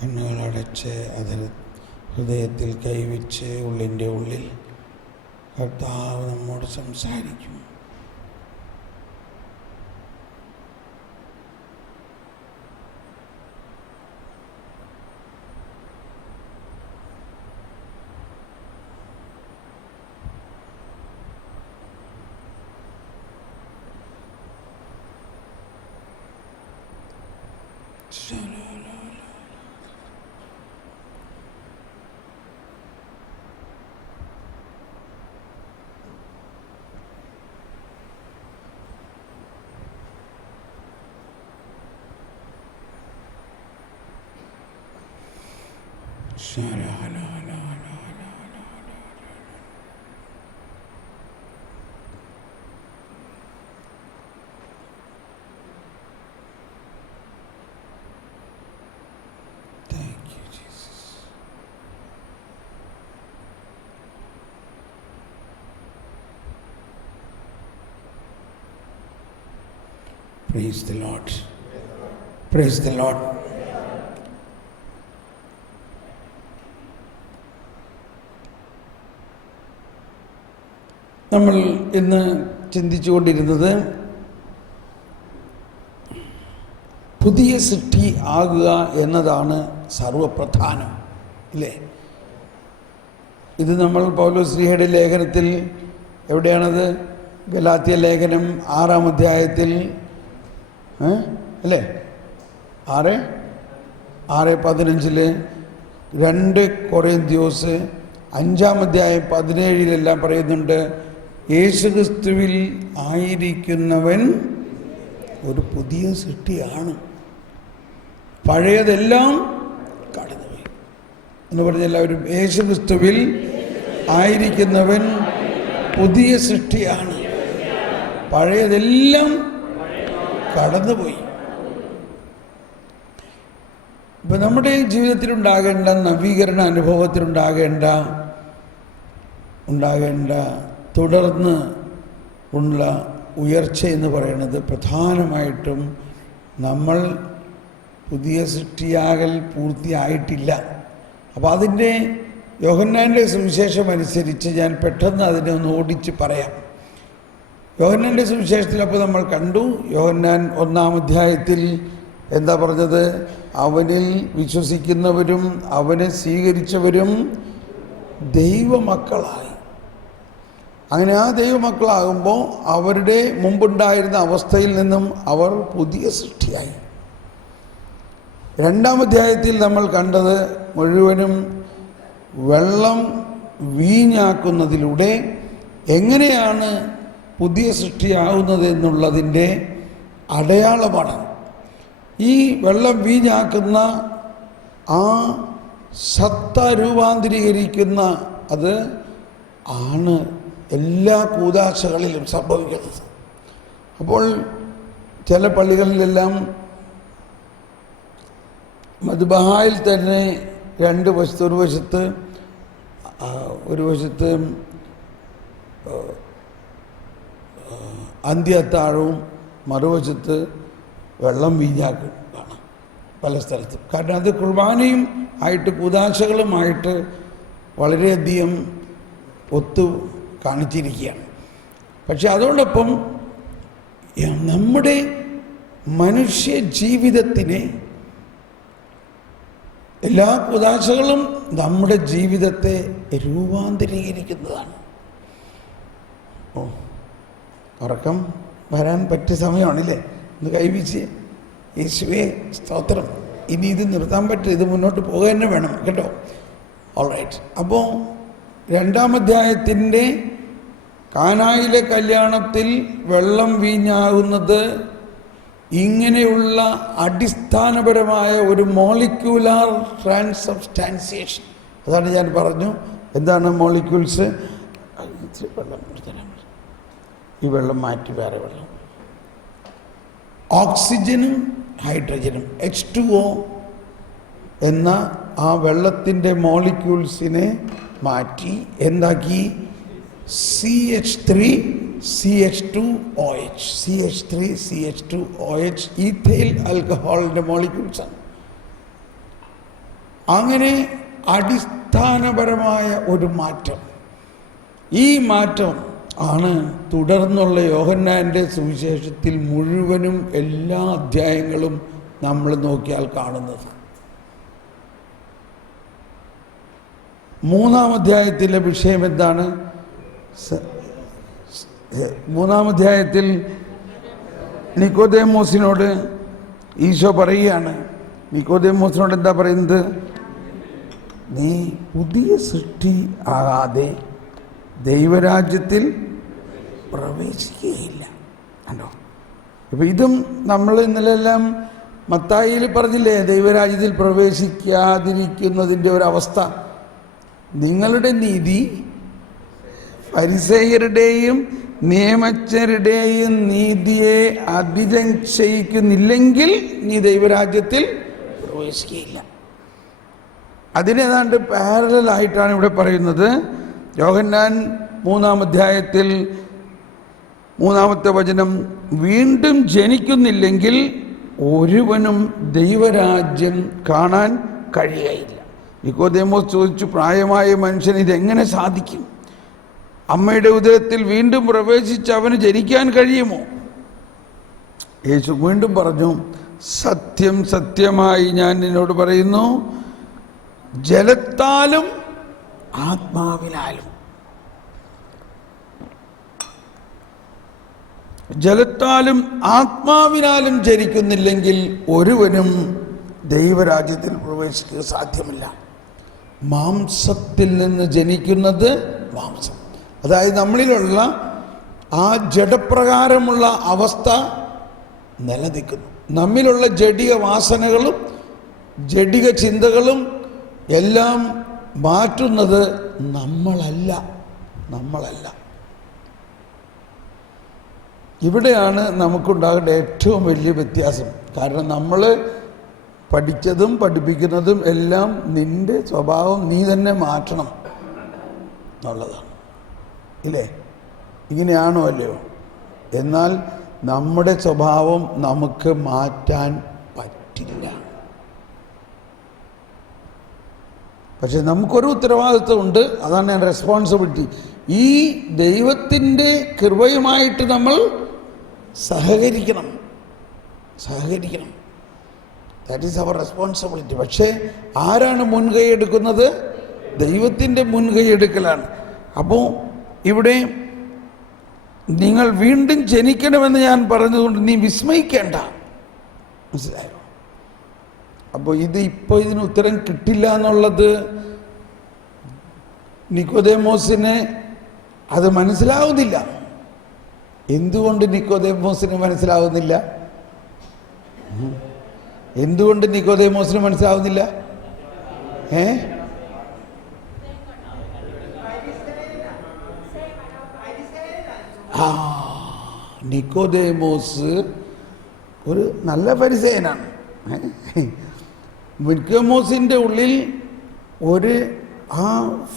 കണ്ണുകളടച്ച് ഹൃദയത്തിൽ കൈവച്ച് ഉള്ളിൻ്റെ ഉള്ളിൽ കർത്താവ് നമ്മോട് സംസാരിക്കും. Thank you, Jesus. Praise the Lord. Praise the Lord. നമ്മൾ ഇന്ന് ചിന്തിച്ചുകൊണ്ടിരുന്നത് പുതിയ സൃഷ്ടി ആകുക എന്നതാണ് സർവപ്രധാനം, ഇല്ലേ? ഇത് നമ്മൾ പൗലോസ്ലീഹയുടെ ലേഖനത്തിൽ എവിടെയാണത്? ഗലാത്യ ലേഖനം 6-ാം അധ്യായത്തിൽ അല്ലേ? 6:15 2 കൊറിന്ത്യോസ് 5-ാം അധ്യായം 17 പറയുന്നുണ്ട്, യേശുക്രിസ്തുവിൽ ആയിരിക്കുന്നവൻ ഒരു പുതിയ സൃഷ്ടിയാണ്, പഴയതെല്ലാം കടന്നുപോയി എന്ന് പറഞ്ഞ എല്ലാവരും യേശുക്രിസ്തുവിൽ ആയിരിക്കുന്നവൻ പുതിയ സൃഷ്ടിയാണ്, പഴയതെല്ലാം കടന്നുപോയി. ഇപ്പം നമ്മുടെ ജീവിതത്തിലുണ്ടാകേണ്ട നവീകരണ അനുഭവത്തിലുണ്ടാകേണ്ട തുടർന്ന് ഉള്ള ഉയർച്ച എന്ന് പറയുന്നത് പ്രധാനമായിട്ടും നമ്മൾ പുതിയ സൃഷ്ടിയാകൽ പൂർത്തിയായിട്ടില്ല. അപ്പോൾ അതിൻ്റെ യോഹന്നാൻ്റെ സുവിശേഷം അനുസരിച്ച് ഞാൻ പെട്ടെന്ന് അതിനെ ഒന്ന് ഓടിച്ച് പറയാം. യോഹന്നാൻ്റെ സുവിശേഷത്തിൽ അപ്പോൾ നമ്മൾ കണ്ടു, യോഹന്നാൻ 1-ാം അധ്യായത്തിൽ എന്താ പറഞ്ഞത്? അവനിൽ വിശ്വസിക്കുന്നവരും അവനെ സ്വീകരിച്ചവരും ദൈവമക്കളായി. അങ്ങനെ ആ ദൈവമക്കളാകുമ്പോൾ അവരുടെ മുമ്പുണ്ടായിരുന്ന അവസ്ഥയിൽ നിന്നും അവർ പുതിയ സൃഷ്ടിയായി. 2-ാം അധ്യായത്തിൽ നമ്മൾ കണ്ടത് മുഴുവനും വെള്ളം വീഞ്ഞാക്കുന്നതിലൂടെ എങ്ങനെയാണ് പുതിയ സൃഷ്ടിയാവുന്നത് എന്നുള്ളതിൻ്റെ അടയാളമാണ്. ഈ വെള്ളം വീഞ്ഞാക്കുന്ന ആ സത്ത രൂപാന്തരീകരിക്കുന്ന അത് ആണ് എല്ലാ കൂദാശകളിലും സംഭവിക്കുന്നത്. അപ്പോൾ ചില പള്ളികളിലെല്ലാം മദ്ബഹായിൽ തന്നെ 2 വശത്ത്, ഒരു വശത്ത് അന്ത്യത്താഴവും മറുവശത്ത് വെള്ളം വീഞ്ഞാക്കും കാണാം പല സ്ഥലത്തും. കാരണം അത് കുർബാനയും ആയിട്ട് കൂദാശകളുമായിട്ട് വളരെയധികം ഒത്തു കാണിച്ചിരിക്കുകയാണ്. പക്ഷെ അതോടൊപ്പം നമ്മുടെ മനുഷ്യ ജീവിതത്തിനെ എല്ലാ കൂദാശകളും നമ്മുടെ ജീവിതത്തെ രൂപാന്തരീകരിക്കുന്നതാണ്. ഉറക്കം വരാൻ പറ്റിയ സമയമാണല്ലേ? ഒന്ന് കൈവച്ച് യേശുവേ സ്തോത്രം, ഇനി ഇത് നിർത്താൻ പറ്റില്ല, ഇത് മുന്നോട്ട് പോകുക തന്നെ വേണം കേട്ടോ. ഓൾറൈറ്റ്. അപ്പോൾ 2-ാം അധ്യായത്തിൻ്റെ കാനായിലെ കല്യാണത്തിൽ വെള്ളം വീഞ്ഞാകുന്നത് ഇങ്ങനെയുള്ള അടിസ്ഥാനപരമായ ഒരു മോളിക്യൂലാർ ട്രാൻസബ്സ്റ്റാൻസിയേഷൻ. അതാണ് ഞാൻ പറഞ്ഞു. എന്താണ് മോളിക്യൂൾസ്? വെള്ളം ഈ വെള്ളം മാറ്റി വേറെ വെള്ളം, ഓക്സിജനും ഹൈഡ്രജനും H2O എന്ന ആ വെള്ളത്തിൻ്റെ മോളിക്യൂൾസിനെ മാറ്റി എന്താക്കി? CH3CH2OH ethyl ആൽക്കഹോളിൻ്റെ മോളിക്യൂൾസാണ്. അങ്ങനെ അടിസ്ഥാനപരമായ ഒരു മാറ്റം. ഈ മാറ്റം ആണ് തുടർന്നുള്ള യോഹന്നാൻ്റെ സുവിശേഷത്തിൽ മുഴുവനും എല്ലാ അധ്യായങ്ങളും നമ്മൾ നോക്കിയാൽ കാണുന്നത്. 3-ാം അധ്യായത്തിലെ വിഷയം എന്താണ്? 3-ാം അധ്യായത്തിൽ നിക്കോദേമോസിനോട് ഈശോ പറയുകയാണ്. നിക്കോദേമോസിനോട് എന്താ പറയുന്നത്? നീ പുതിയ സൃഷ്ടി ആകാതെ ദൈവരാജ്യത്തിൽ പ്രവേശിക്കുകയില്ല. കണ്ടോ? ഇപ്പം ഇതും നമ്മൾ ഇന്നലെല്ലാം മത്തായിയിൽ പറഞ്ഞില്ലേ, ദൈവരാജ്യത്തിൽ പ്രവേശിക്കാതിരിക്കുന്നതിൻ്റെ ഒരവസ്ഥ. നിങ്ങളുടെ നീതി ഫരിസേയരുടെയും നിയമജ്ഞരുടെയും നീതിയെ അതിജയിക്കുന്നില്ലെങ്കിൽ നീ ദൈവരാജ്യത്തിൽ പ്രവേശിക്കുകയില്ല. അതിനേതാണ്ട് പാരലായിട്ടാണ് ഇവിടെ പറയുന്നത്. യോഹന്നാൻ 3-ാം അധ്യായത്തിൽ 3-ാമത്തെ വചനം, വീണ്ടും ജനിക്കുന്നില്ലെങ്കിൽ ഒരുവനും ദൈവരാജ്യം കാണാൻ കഴിയുകയില്ല. നിക്കോദേമോസ് ചോദിച്ചു, പ്രായമായ മനുഷ്യൻ ഇതെങ്ങനെ സാധിക്കും? അമ്മയുടെ ഉദരത്തിൽ വീണ്ടും പ്രവേശിച്ച് അവന് ജനിക്കാൻ കഴിയുമോ? യേശു വീണ്ടും പറഞ്ഞു, സത്യം സത്യമായി ഞാൻ നിന്നോട് പറയുന്നു, ജലത്താലും ആത്മാവിനാലും ആത്മാവിനാലും ജനിക്കുന്നില്ലെങ്കിൽ ഒരുവനും ദൈവരാജ്യത്തിൽ പ്രവേശിക്കുക സാധ്യമല്ല. മാംസത്തിൽ നിന്ന് ജനിക്കുന്നത് മാംസം, അതായത് നമ്മളിലുള്ള ആ ജഡപ്രകാരമുള്ള അവസ്ഥ നിലനിൽക്കുന്നു. നമ്മിലുള്ള ജഡിക വാസനകളും ജഡിക ചിന്തകളും എല്ലാം മാറ്റുന്നത് നമ്മളല്ല. ഇവിടെയാണ് നമുക്കുണ്ടാകേണ്ട ഏറ്റവും വലിയ വ്യത്യാസം. കാരണം നമ്മൾ പഠിച്ചതും പഠിപ്പിക്കുന്നതും എല്ലാം നിൻ്റെ സ്വഭാവം നീ തന്നെ മാറ്റണം എന്നുള്ളതാണ്. ഇല്ലേ? ഇങ്ങനെയാണോ അല്ലയോ? എന്നാൽ നമ്മുടെ സ്വഭാവം നമുക്ക് മാറ്റാൻ പറ്റില്ല. പക്ഷെ നമുക്കൊരു ഉത്തരവാദിത്വമുണ്ട്, അതാണ് റെസ്പോൺസിബിലിറ്റി. ഈ ദൈവത്തിൻ്റെ കൃപയുമായിട്ട് നമ്മൾ സഹകരിക്കണം. That is our responsibility. പക്ഷേ ആരാണ് മുൻകൈ എടുക്കുന്നത്? ദൈവത്തിൻ്റെ മുൻകൈ എടുക്കലാണ്. അപ്പോൾ ഇവിടെ നിങ്ങൾ വീണ്ടും ജനിക്കണമെന്ന് ഞാൻ പറഞ്ഞതുകൊണ്ട് നീ വിസ്മയിക്കേണ്ട. മനസ്സിലായോ? അപ്പോൾ ഇതിന് ഉത്തരം കിട്ടില്ല എന്നുള്ളത് നിക്കോദേമോസിന് അത് മനസ്സിലാവുന്നില്ല. എന്തുകൊണ്ട് നിക്കോദേമോസിന് മനസ്സിലാവുന്നില്ല? എന്തുകൊണ്ട് നിക്കോദേമോസിന് മനസ്സിലാവുന്നില്ല? നിക്കോദേമോസ് ഒരു നല്ല ഫരിസേയനാണ്. നിക്കോദേമോസിൻ്റെ ഉള്ളിൽ ഒരു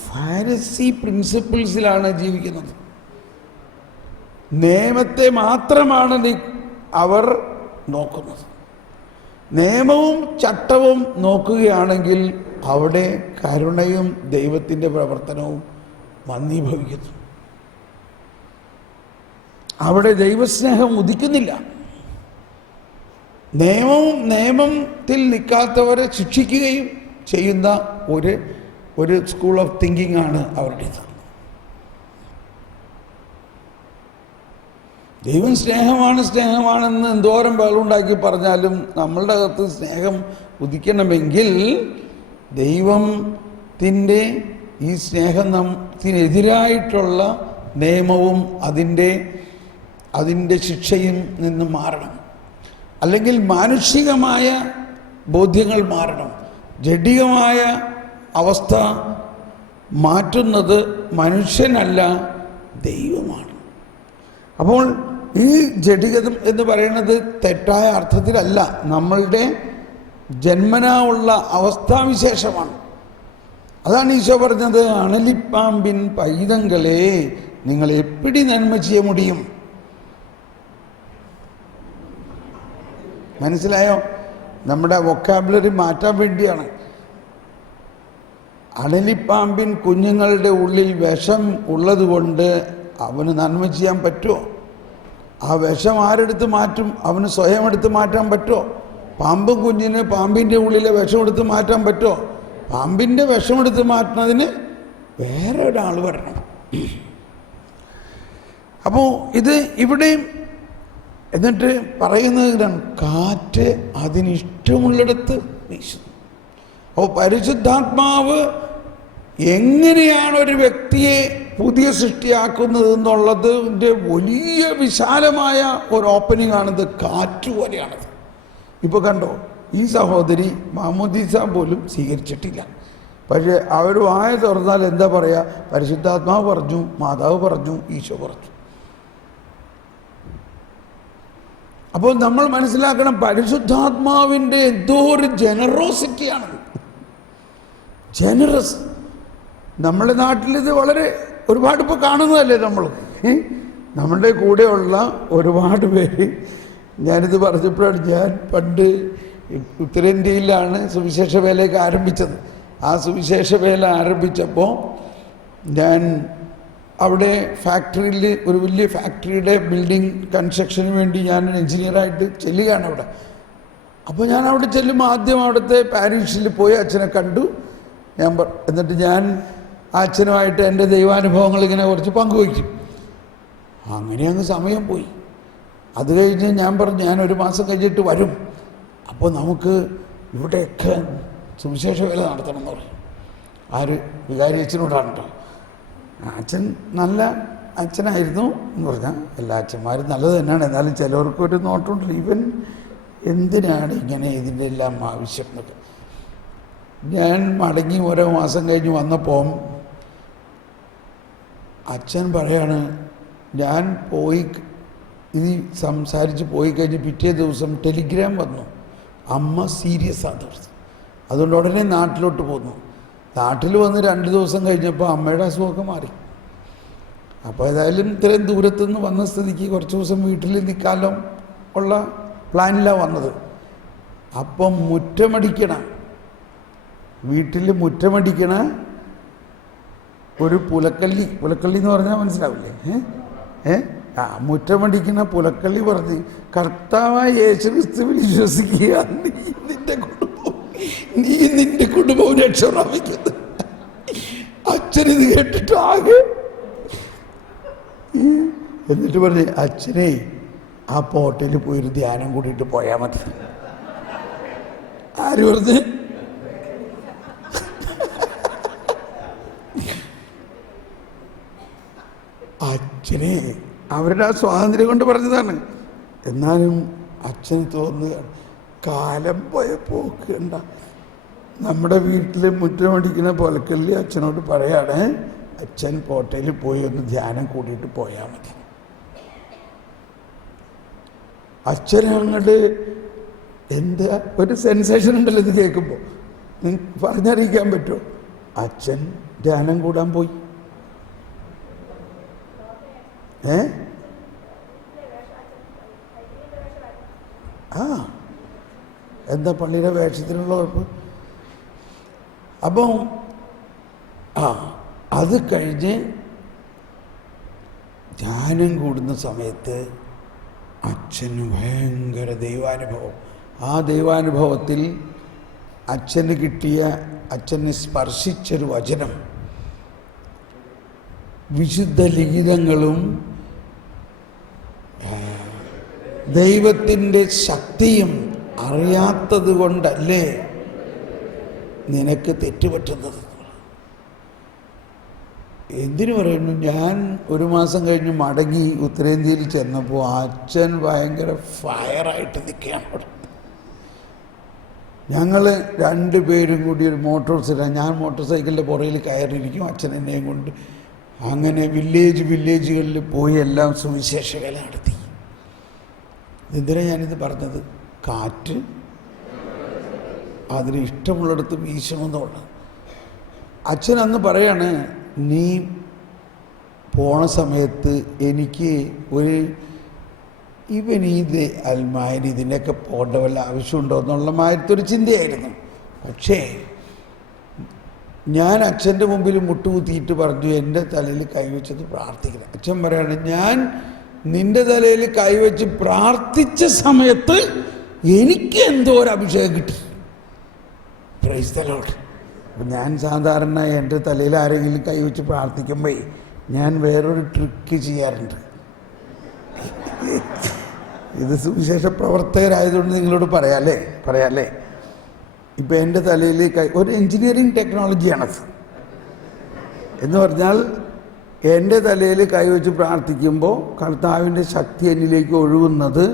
ഫാരിസി പ്രിൻസിപ്പിൾസിലാണ് ജീവിക്കുന്നത്. നിയമത്തെ മാത്രമാണ് അവർ നോക്കുന്നത്. നിയമവും ചട്ടവും നോക്കുകയാണെങ്കിൽ അവിടെ കരുണയും ദൈവത്തിൻ്റെ പ്രവർത്തനവും മന്ദീഭവിക്കുന്നു. അവിടെ ദൈവസ്നേഹം ഉദിക്കുന്നില്ല. നിയമത്തിൽ നിൽക്കാത്തവരെ ശിക്ഷിക്കുകയും ചെയ്യുന്ന ഒരു സ്കൂൾ ഓഫ് തിങ്കിങ് ആണ് അവരുടേത്. ദൈവം സ്നേഹമാണെന്ന് എന്തോരം ബഹളുണ്ടാക്കി പറഞ്ഞാലും നമ്മളുടെ അകത്ത് സ്നേഹം ഉദിക്കണമെങ്കിൽ ദൈവത്തിൻ്റെ ഈ സ്നേഹത്തിനെതിരായിട്ടുള്ള നിയമവും അതിൻ്റെ ശിക്ഷയും നിന്ന് മാറണം. അല്ലെങ്കിൽ മാനുഷികമായ ബോധ്യങ്ങൾ മാറണം. ജഡികമായ അവസ്ഥ മാറ്റുന്നത് മനുഷ്യനല്ല, ദൈവമാണ്. അപ്പോൾ ഈ ജഡികതം എന്ന് പറയുന്നത് തെറ്റായ അർത്ഥത്തിലല്ല, നമ്മളുടെ ജന്മനാ ഉള്ള അവസ്ഥാവിശേഷമാണ്. അതാണ് ഈശോ പറഞ്ഞത്, അണലിപ്പാമ്പിൻ പൈതങ്ങളെ നിങ്ങൾ എപ്പിടി നന്മ ചെയ്യ മുടിയും. മനസ്സിലായോ? നമ്മുടെ വൊക്കാബുലറി മാറ്റാൻ വേണ്ടിയാണ്. അണലിപ്പാമ്പിൻ കുഞ്ഞുങ്ങളുടെ ഉള്ളിൽ വിഷം ഉള്ളതുകൊണ്ട് അവന് നന്മ ചെയ്യാൻ പറ്റുമോ? ആ വിഷം ആരെടുത്ത് മാറ്റും? അവന് സ്വയം എടുത്ത് മാറ്റാൻ പറ്റുമോ? പാമ്പും കുഞ്ഞിന് പാമ്പിൻ്റെ ഉള്ളിലെ വിഷം എടുത്ത് മാറ്റാൻ പറ്റുമോ? പാമ്പിൻ്റെ വിഷമെടുത്ത് മാറ്റുന്നതിന് വേറെ ഒരാൾ വരണം. അപ്പോൾ ഇത് ഇവിടെയും എന്നിട്ട് പറയുന്നത് കാറ്റ് അതിനിഷ്ടമുള്ളിടത്ത് വീശുന്നു. അപ്പോൾ പരിശുദ്ധാത്മാവ് എങ്ങനെയാണ് ഒരു വ്യക്തിയെ പുതിയ സൃഷ്ടിയാക്കുന്നത് എന്നുള്ളതിൻ്റെ വലിയ വിശാലമായ ഒരു ഓപ്പണിംഗ് ആണിത്. കാറ്റ് പോലെയാണിത്. ഇപ്പോൾ കണ്ടോ, ഈ സഹോദരി മാമോദീസ പോലും സ്വീകരിച്ചിട്ടില്ല. പക്ഷേ അവർ വായ തുറന്നാൽ എന്താ പറയുക? പരിശുദ്ധാത്മാവ് പറഞ്ഞു, മാതാവ് പറഞ്ഞു, ഈശോ പറഞ്ഞു. അപ്പോൾ നമ്മൾ മനസ്സിലാക്കണം, പരിശുദ്ധാത്മാവിൻ്റെ എന്തോ ഒരു ജനറോസിറ്റിയാണത്. ജനറസ്. നമ്മുടെ നാട്ടിലിത് വളരെ ഒരുപാട് ഇപ്പോൾ കാണുന്നതല്ലേ നമ്മൾ. നമ്മളുടെ കൂടെയുള്ള ഒരുപാട് പേര്, ഞാനിത് പറഞ്ഞപ്പോഴാണ്, ഞാൻ പണ്ട് ഉത്തരേന്ത്യയിലാണ് സുവിശേഷ വേലയൊക്കെ ആരംഭിച്ചത്. ആ സുവിശേഷ വേല ആരംഭിച്ചപ്പോൾ ഞാൻ അവിടെ ഫാക്ടറിയിൽ, ഒരു വലിയ ഫാക്ടറിയുടെ ബിൽഡിംഗ് കൺസ്ട്രക്ഷന് വേണ്ടി ഞാൻ എഞ്ചിനീയറായിട്ട് ചെല്ലുകയാണ് അവിടെ. അപ്പോൾ ഞാൻ അവിടെ ചെല്ലുമ്പോൾ ആദ്യം അവിടുത്തെ പാരീഷിൽ പോയി അച്ഛനെ കണ്ടു. എന്നിട്ട് ഞാൻ അച്ഛനുമായിട്ട് എൻ്റെ ദൈവാനുഭവങ്ങൾ ഇങ്ങനെ കുറച്ച് പങ്കുവയ്ക്കും. അങ്ങനെ അങ്ങ് സമയം പോയി. അത് കഴിഞ്ഞ് ഞാൻ പറഞ്ഞു, ഞാൻ ഒരു മാസം കഴിഞ്ഞിട്ട് വരും, അപ്പോൾ നമുക്ക് ഇവിടെയൊക്കെ സുവിശേഷ വേല നടത്തണം എന്ന് പറയും. ആര്? വികാരി അച്ഛനോടാണ് കേട്ടോ. അച്ഛൻ നല്ല അച്ഛനായിരുന്നു എന്ന് പറഞ്ഞാൽ, എല്ലാ അച്ഛന്മാരും നല്ലത് തന്നെയാണ്, എന്നാലും ചിലവർക്കൊരു നോട്ടുണ്ട്, ഇവൻ എന്തിനാണ് ഇങ്ങനെ ഇതിൻ്റെ എല്ലാം ആവശ്യം എന്നൊക്കെ. ഞാൻ മടങ്ങി ഓരോ മാസം കഴിഞ്ഞ് വന്നപ്പോൾ അച്ഛൻ പറയാണ്, ഞാൻ പോയി ഇത് സംസാരിച്ച് പോയി കഴിഞ്ഞ് പിറ്റേ ദിവസം ടെലിഗ്രാം വന്നു, അമ്മ സീരിയസ് ആണ്. അതുകൊണ്ട് ഉടനെ നാട്ടിലോട്ട് പോന്നു. നാട്ടിൽ വന്ന് 2 ദിവസം കഴിഞ്ഞപ്പോൾ അമ്മയുടെ അസുഖമൊക്കെ മാറി. അപ്പോൾ ഏതായാലും ഇത്രയും ദൂരത്തുനിന്ന് വന്ന സ്ഥിതിക്ക് കുറച്ച് ദിവസം വീട്ടിൽ നിൽക്കാലോ ഉള്ള പ്ലാനിലാണ് വന്നത്. അപ്പം വീട്ടിൽ മുറ്റമടിക്കണ ഒരു പുലക്കള്ളി എന്ന് പറഞ്ഞാൽ മനസ്സിലാവില്ലേ? മുറ്റമടിക്കുന്ന പുലക്കള്ളി പറഞ്ഞ്, കർത്താവായ യേശുക്രിസ്തുവിൽ വിശ്വസിക്കുക, നീ നിന്റെ കുടുംബവും രക്ഷ പ്രാപിക്കുന്നു. അച്ഛനിത് കേട്ടിട്ട് ആകെ. എന്നിട്ട് പറഞ്ഞ്, അച്ഛനെ ആ പോട്ടയിൽ പോയൊരു ധ്യാനം കൂടിയിട്ട് പോയാൽ മതി. ആര് പറഞ്ഞ്? അച്ഛനെ അവരുടെ ആ സ്വാതന്ത്ര്യം കൊണ്ട് പറഞ്ഞതാണ്. എന്നാലും അച്ഛന് തോന്നുകയാണ്, കാലം പോയ പോക്ക് കണ്ട. നമ്മുടെ വീട്ടിൽ മുറ്റമടിക്കുന്ന പൊലക്കല്ലി അച്ഛനോട് പറയാണ്, അച്ഛൻ പോട്ടയിൽ പോയി ഒന്ന് ധ്യാനം കൂടിയിട്ട് പോയാൽ മതി. അച്ഛനങ്ങോട്ട് എന്താ ഒരു സെൻസേഷൻ ഉണ്ടല്ലോ ഇത് കേൾക്കുമ്പോൾ. പറഞ്ഞറിയിക്കാൻ പറ്റുമോ? അച്ഛൻ ധ്യാനം കൂടാൻ പോയി. എന്താ പള്ളിയുടെ വേഷത്തിനുള്ള കുഴപ്പം? അപ്പം അത് കഴിഞ്ഞ് ധ്യാനം കൂടുന്ന സമയത്ത് അച്ഛന് ഭയങ്കര ദൈവാനുഭവം. ആ ദൈവാനുഭവത്തിൽ അച്ഛന് കിട്ടിയ, അച്ഛനെ സ്പർശിച്ചൊരു വചനം, വിശുദ്ധ ലിഖിതങ്ങളും ദൈവത്തിൻ്റെ ശക്തിയും അറിയാത്തത് കൊണ്ടല്ലേ നിനക്ക് തെറ്റുപറ്റുന്നത്. എന്തിനു പറയുന്നു? ഞാൻ ഒരു മാസം കഴിഞ്ഞ് മടങ്ങി ഉത്തരേന്ത്യയിൽ ചെന്നപ്പോൾ അച്ഛൻ ഭയങ്കര ഫയറായിട്ട് നിൽക്കുകയാണ് അവിടെ. ഞങ്ങൾ 2 പേരും കൂടി ഒരു ഞാൻ മോട്ടോർ സൈക്കിളിൻ്റെ പുറകിൽ കയറിയിരിക്കും, അച്ഛൻ എന്നെയും കൊണ്ട്. അങ്ങനെ വില്ലേജുകളിൽ പോയി എല്ലാം സുവിശേഷ വേല നടത്തി. എന്തിനാണ് ഞാനിത് പറഞ്ഞത്? കാറ്റ് അതിന് ഇഷ്ടമുള്ളിടത്ത് വീശണമെന്നുള്ളത്. അച്ഛൻ അന്ന് പറയാണ്, നീ പോണ സമയത്ത് എനിക്ക് ഇത് അൽമായന് ഇതിൻ്റെയൊക്കെ പോകേണ്ട വല്ല ആവശ്യമുണ്ടോ എന്നുള്ള മായത്തൊരു ചിന്തയായിരുന്നു. പക്ഷേ ഞാൻ അച്ഛൻ്റെ മുമ്പിൽ മുട്ടുകുത്തിയിട്ട് പറഞ്ഞു, എൻ്റെ തലയിൽ കൈവച്ചത് പ്രാർത്ഥിക്കണം. അച്ഛൻ പറയാണ്, ഞാൻ നിൻ്റെ തലയിൽ കൈവച്ച് പ്രാർത്ഥിച്ച സമയത്ത് എനിക്ക് എന്തോ ഒരു അഭിഷേകം കിട്ടി. Price the Lord. അപ്പം ഞാൻ സാധാരണ എൻ്റെ തലയിൽ ആരെങ്കിലും കൈവച്ച് പ്രാർത്ഥിക്കുമ്പോൾ ഞാൻ വേറൊരു ട്രിക്ക് ചെയ്യാറുണ്ട്. ഇത് സുവിശേഷ പ്രവർത്തകരായതുകൊണ്ട് നിങ്ങളോട് പറയാല്ലേ. ഇപ്പം എൻ്റെ തലയിൽ ഒരു എൻജിനീയറിങ് ടെക്നോളജിയാണത്. എന്ന് പറഞ്ഞാൽ എൻ്റെ തലയിൽ കൈവച്ച് പ്രാർത്ഥിക്കുമ്പോൾ കർത്താവിൻ്റെ ശക്തി എന്നിലേക്ക് ഒഴുകുന്നത്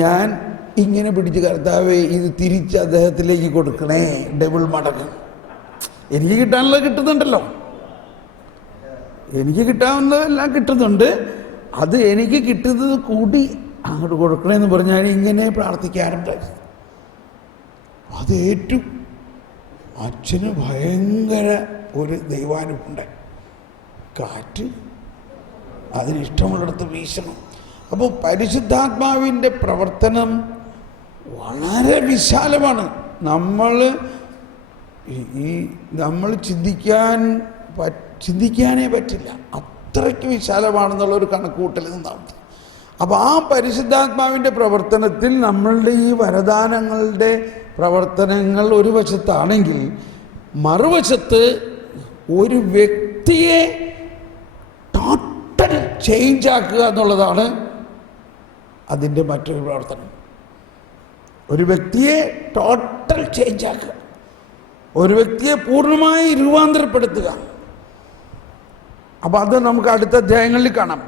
ഞാൻ ഇങ്ങനെ പിടിച്ച്, കർത്താവെ ഇത് തിരിച്ച് അദ്ദേഹത്തിലേക്ക് കൊടുക്കണേ, ഡബിൾ മടങ്ങ്. എനിക്ക് കിട്ടാനുള്ളത് കിട്ടുന്നുണ്ടല്ലോ, എനിക്ക് കിട്ടാവുന്നതെല്ലാം കിട്ടുന്നുണ്ട്. അത് എനിക്ക് കിട്ടുന്നത് കൂടി അങ്ങോട്ട് കൊടുക്കണമെന്ന് പറഞ്ഞാൽ ഇങ്ങനെ പ്രാർത്ഥിക്കാറുണ്ട്. അത് ഏറ്റവും അച്ഛന് ഭയങ്കര ഒരു ദൈവാനുഭവമുണ്ടായി. കാറ്റ് അതിനിഷ്ടമുള്ളിടത്ത് വീശണം. അപ്പോൾ പരിശുദ്ധാത്മാവിൻ്റെ പ്രവർത്തനം വളരെ വിശാലമാണ്. നമ്മൾ ചിന്തിക്കാനേ പറ്റില്ല, അത്രയ്ക്ക് വിശാലമാണെന്നുള്ളൊരു കണക്കുകൂട്ടൽ നിന്നാണ്. അപ്പോൾ ആ പരിശുദ്ധാത്മാവിൻ്റെ പ്രവർത്തനത്തിൽ നമ്മളുടെ ഈ വരദാനങ്ങളുടെ പ്രവർത്തനങ്ങൾ ഒരു വശത്താണെങ്കിൽ, മറുവശത്ത് ഒരു വ്യക്തിയെ ടോട്ടൽ ചേഞ്ച് ആക്കുക എന്നുള്ളതാണ് അതിൻ്റെ മറ്റൊരു പ്രവർത്തനം. ഒരു വ്യക്തിയെ ടോട്ടൽ ചേഞ്ച് ആക്കുക, ഒരു വ്യക്തിയെ പൂർണ്ണമായി രൂപാന്തരപ്പെടുത്തുക. അപ്പോൾ അത് നമുക്ക് അടുത്ത അധ്യായങ്ങളിൽ കാണാം.